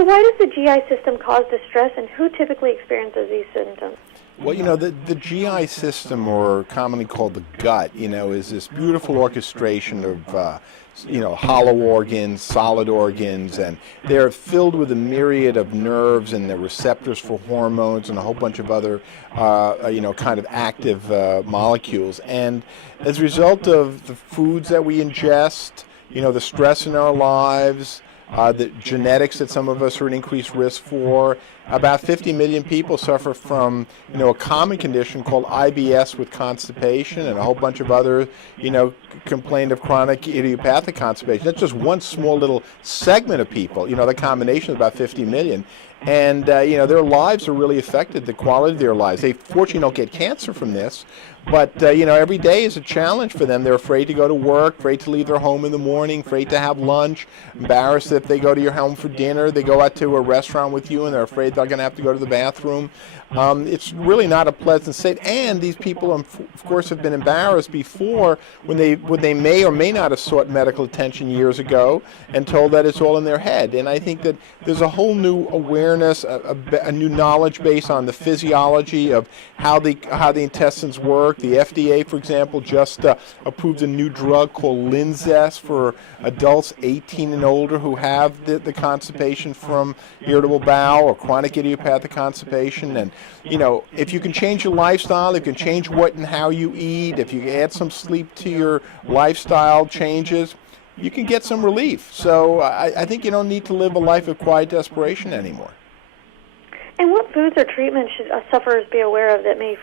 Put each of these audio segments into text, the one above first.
So why does the GI system cause distress, and who typically experiences these symptoms? Well, the GI system, or commonly called the gut, is this beautiful orchestration of, hollow organs, solid organs, and they're filled with a myriad of nerves and the receptors for hormones and a whole bunch of other, kind of active molecules. And as a result of the foods that we ingest, the stress in our lives, the genetics that some of us are at increased risk for. About 50 million people suffer from, a common condition called IBS with constipation, and a whole bunch of other, complain of chronic idiopathic constipation. That's just one small little segment of people. The combination is about 50 million. And, their lives are really affected, the quality of their lives. They fortunately don't get cancer from this, but, every day is a challenge for them. They're afraid to go to work, afraid to leave their home in the morning, afraid to have lunch, embarrassed if they go to your home for dinner, they go out to a restaurant with you and they're afraid they're going to have to go to the bathroom. It's really not a pleasant state, and these people, of course, have been embarrassed before when they may or may not have sought medical attention years ago and told that it's all in their head. And I think that there's a whole new awareness, a new knowledge base on the physiology of how the intestines work. The FDA, for example, just approved a new drug called Linzess for adults 18 and older who have the constipation from irritable bowel or chronic idiopathic constipation. And if you can change your lifestyle, if you can change what and how you eat, if you add some sleep to your lifestyle changes, you can get some relief. So I think you don't need to live a life of quiet desperation anymore. And what foods or treatments should sufferers be aware of that may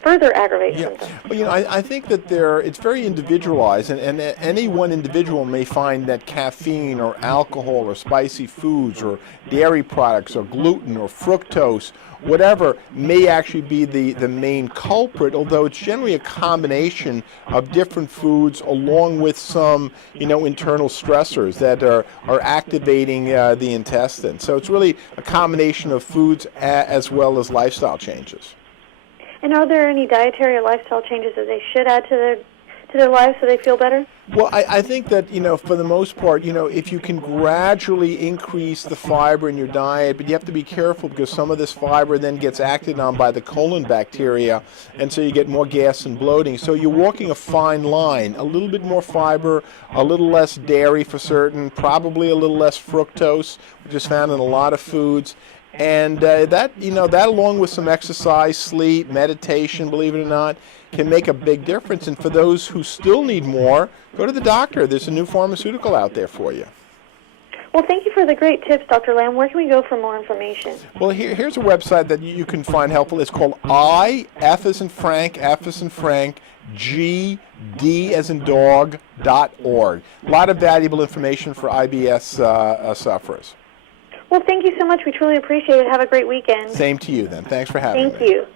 further aggravate symptoms? Well, I think that it's very individualized, and any one individual may find that caffeine or alcohol or spicy foods or dairy products or gluten or fructose, whatever, may actually be the main culprit, although it's generally a combination of different foods along with some, internal stressors that are activating the intestine. So it's really a combination of foods as well as lifestyle changes. And are there any dietary or lifestyle changes that they should add to their lives so they feel better? Well, I think that, for the most part, if you can gradually increase the fiber in your diet, but you have to be careful because some of this fiber then gets acted on by the colon bacteria, and so you get more gas and bloating. So you're walking a fine line, a little bit more fiber, a little less dairy for certain, probably a little less fructose, which is found in a lot of foods. And that along with some exercise, sleep, meditation, believe it or not, can make a big difference. And for those who still need more, go to the doctor. There's a new pharmaceutical out there for you. Well, thank you for the great tips, Dr. Lamm. Where can we go for more information? Well, here's a website that you can find helpful. It's called F as in Frank, G, D as in dog.org. A lot of valuable information for IBS sufferers. Well, thank you so much. We truly appreciate it. Have a great weekend. Same to you, then. Thanks for having me. Thank you.